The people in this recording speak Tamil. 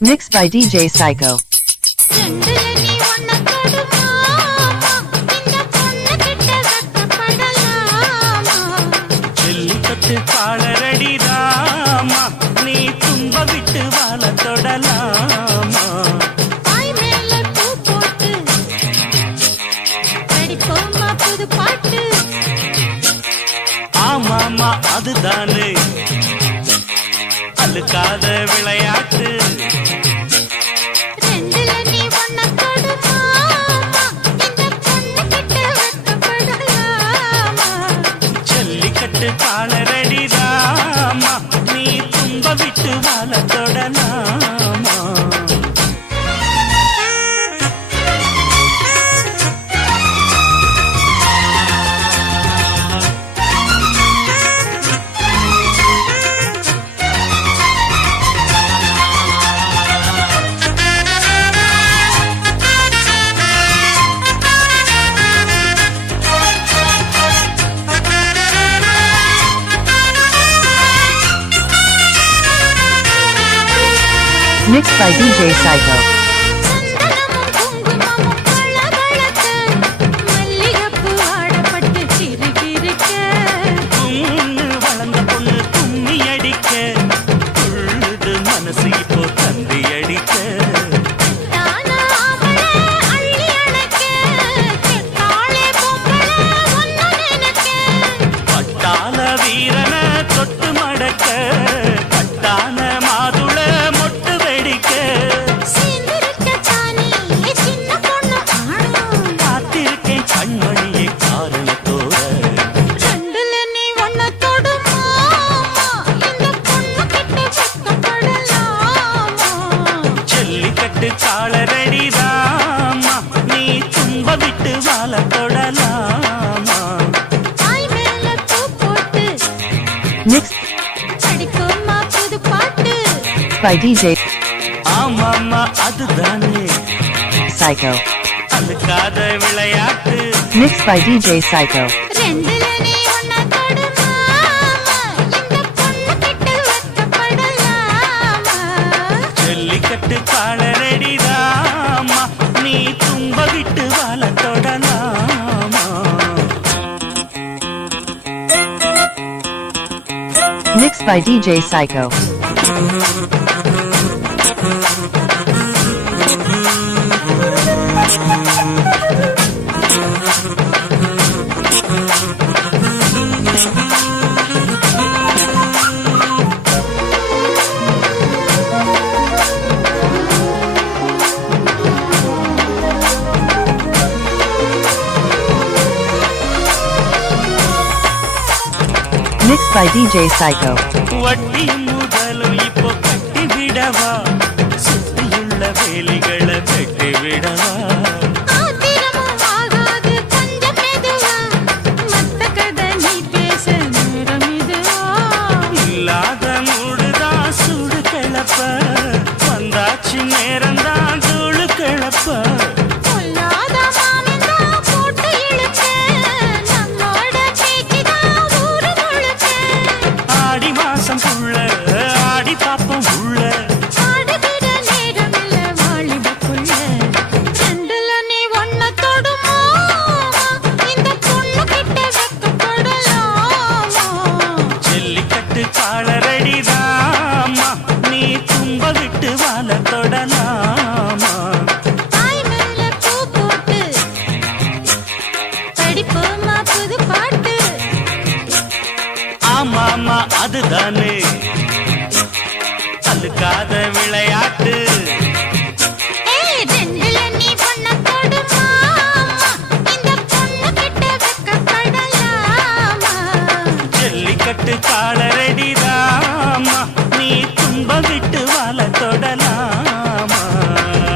Mixed by DJ Psycho. அதுதானே அழுக்காத விளையாட்டு ஜல்லிக்கட்டு காலரடிதாமா நீ தும்ப விட்டு வாழ தொடலாமா Mixed by DJ Psycho. Mixed by DJ Psycho. Mixed by DJ Psycho. Mixed by DJ Psycho. Mixed by DJ Psycho. வட்டி முதலும் இப்போ கட்டி விடவா சுத்தியுள்ள வேலிகளை வெட்டி விடவா இல்லாத மூடுதான் சுடு கிளப்ப வந்தாச்சு நேரம்தான் தூளு கிளப்ப அதுதானே